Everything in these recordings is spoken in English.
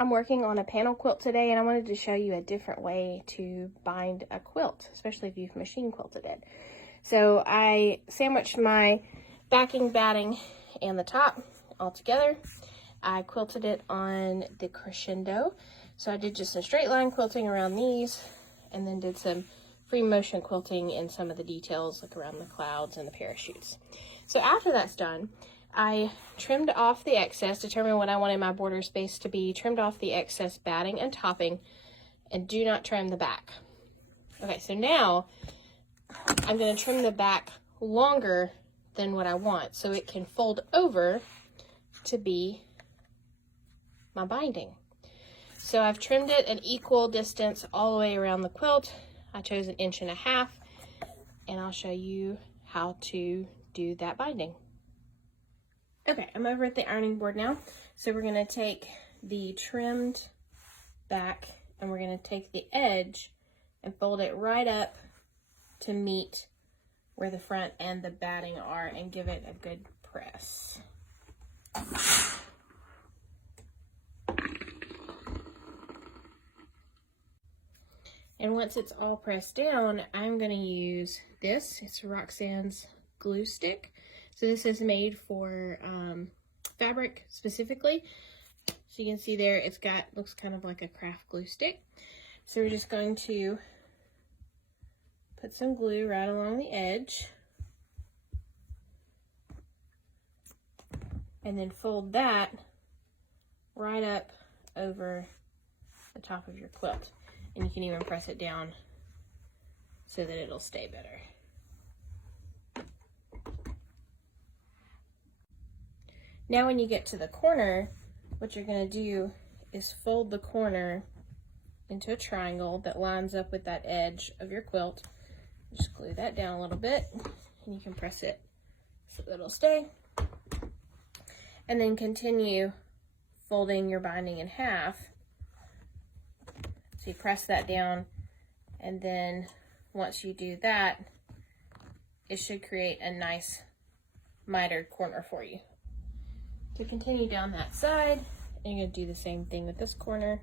I'm working on a panel quilt today, and I wanted to show you a different way to bind a quilt, especially if you've machine quilted it. So I sandwiched my backing, batting, and the top all together. I quilted it on the crescendo. So I did just some straight line quilting around these, and then did some free motion quilting in some of the details, like around the clouds and the parachutes. So after that's done, I trimmed off the excess, determined what I wanted my border space to be, trimmed off the excess batting and topping, and do not trim the back. Okay, so now I'm going to trim the back longer than what I want so it can fold over to be my binding. So I've trimmed it an equal distance all the way around the quilt. I chose 1.5 inches, and I'll show you how to do that binding. Okay, I'm over at the ironing board now. So we're gonna take the trimmed back and we're gonna take the edge and fold it right up to meet where the front and the batting are and give it a good press. And once it's all pressed down, I'm gonna use this. It's Roxanne's glue stick. So this is made for fabric specifically. So you can see there, looks kind of like a craft glue stick. So we're just going to put some glue right along the edge. And then fold that right up over the top of your quilt. And you can even press it down so that it'll stay better. Now when you get to the corner, what you're going to do is fold the corner into a triangle that lines up with that edge of your quilt. Just glue that down a little bit, and you can press it so that it'll stay. And then continue folding your binding in half. So you press that down, and then once you do that, it should create a nice mitered corner for you. So continue down that side, and you're going to do the same thing with this corner.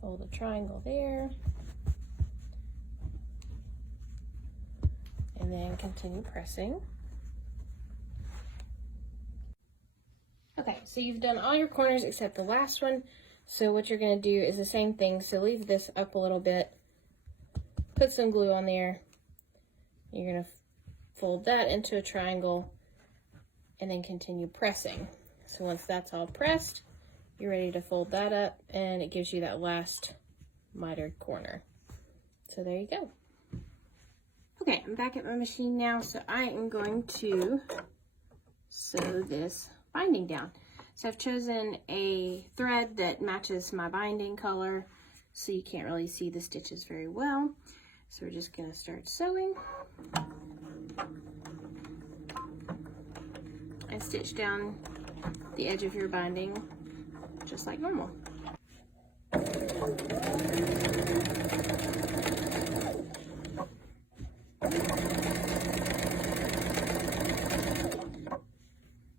Fold a triangle there, and then continue pressing. Okay, so you've done all your corners except the last one. So what you're going to do is the same thing. So leave this up a little bit, put some glue on there. You're going to fold that into a triangle and then continue pressing. So once that's all pressed, you're ready to fold that up, and it gives you that last mitered corner. So there you go. Okay, I'm back at my machine now, so I am going to sew this binding down. So I've chosen a thread that matches my binding color, so you can't really see the stitches very well. So we're just gonna start sewing and stitch down the edge of your binding just like normal.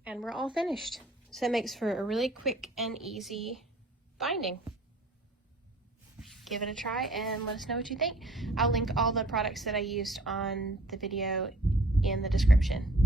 And we're all finished. So that makes for a really quick and easy binding. Give it a try and let us know what you think. I'll link all the products that I used on the video in the description.